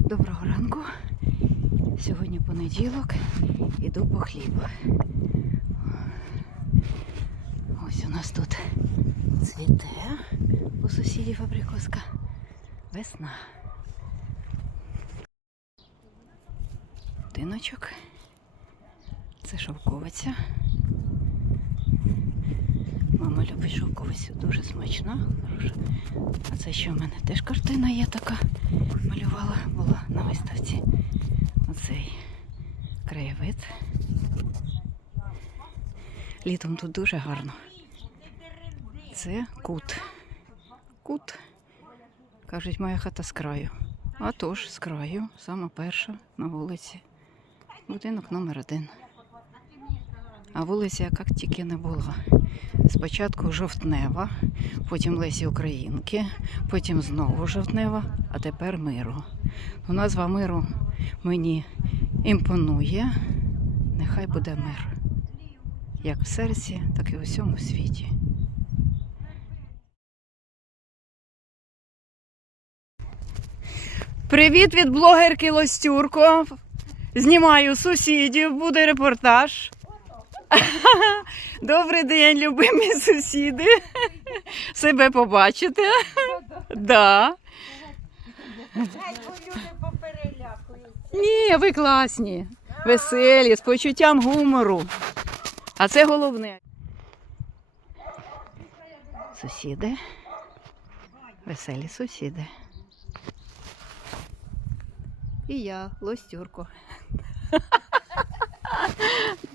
Доброго ранку. Сьогодні понеділок. Іду по хліб. Ось у нас тут цвіте у сусідів абрикоска. Весна. Тиночок. Це шовковиця. Мама любить шовковицю, дуже смачна. А це ще в мене теж картина є така. Малювала, була на виставці. Оцей краєвид. Літом тут дуже гарно. Це кут. Кут. Кажуть, моя хата з краю. А тож, з краю, сама перша на вулиці. Будинок номер один. А вулиця як тільки не була. Спочатку жовтнева, потім Лесі Українки, потім знову жовтнева, а тепер миру. Ну, назва миру мені імпонує. Нехай буде мир. Як в серці, так і у всьому світі. Привіт від блогерки Лостюрко. Знімаю сусідів, буде репортаж. Добрий день, любимі сусіди. Себе побачите? Да. Ні, ви класні, веселі, з почуттям гумору. А це головне. Сусіди. Веселі сусіди. І я, Лостюрко.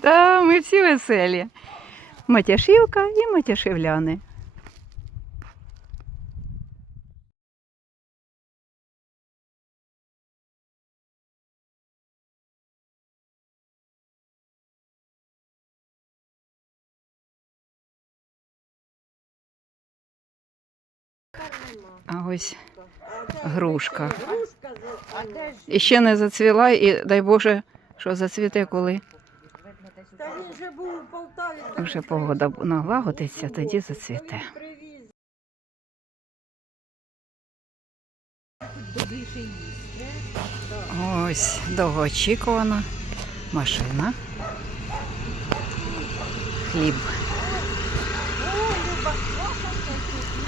Та ми всі веселі. Матяшівка і матяшивляни. А ось грушка. І ще не зацвіла, і дай Боже, що зацвіте коли. Вже погода налагодиться, тоді зацвіте. Ось довгоочікувана машина. Хліб.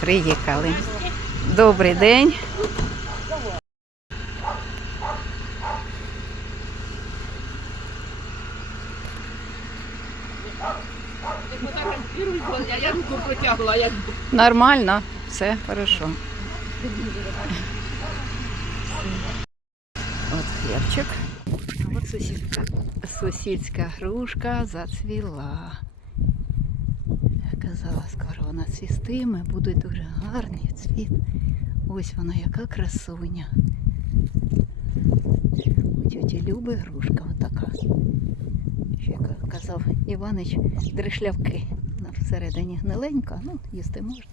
Приїхали. Добрий день. Я руку протягла, Нормально, все хорошо. От хлібчик. От сусідка, сусідська грушка зацвіла. Я казала, скоро вона цвістиме, буде дуже гарний цвіт. Ось вона яка красуня. У тьоті Люби грушка отака. Казав Іванич, дришлявки. Всередині гниленька, ну, їсти можна.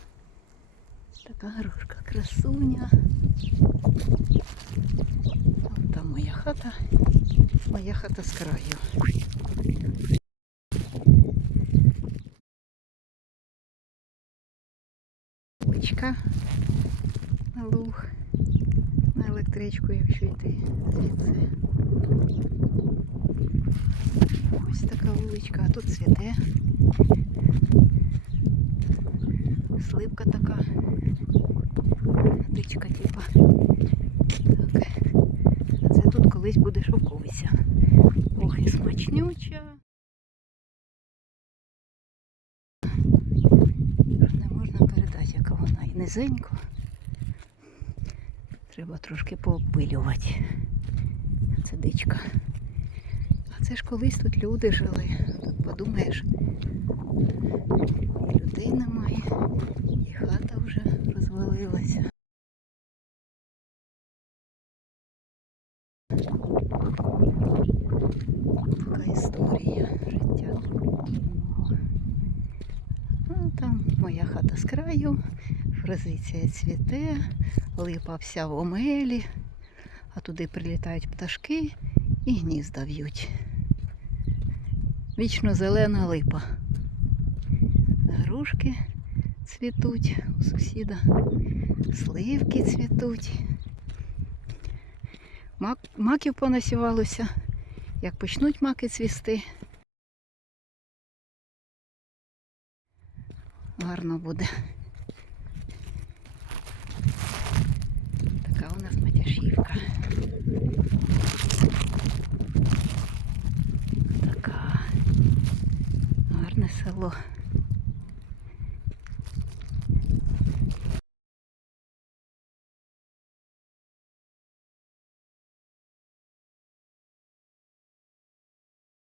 Така грушка, красуня. Вон Там моя хата. Моя хата з краю. Очка на луг, на електричку, якщо йти звідси. Ось така вуличка, а тут цвіте. Сливка така. Дичка типа. Так. Це тут колись буде шовковиця. Ох, і смачнюча. Не можна передати, яка вона і низенько. Треба трошки поопилювати. Це дичка. Це ж колись тут люди жили. Тут подумаєш, людей немає, і хата вже розвалилася. Така історія життя. Ну, там моя хата з краю, фразиція цвіте, липа вся в омелі, а туди прилітають пташки і гнізда в'ють. Вічно зелена липа. Грушки цвітуть у сусіда, сливки цвітуть. Мак, маків понасівалося. Як почнуть маки цвісти. Гарно буде. Така у нас матяшівка. দেবো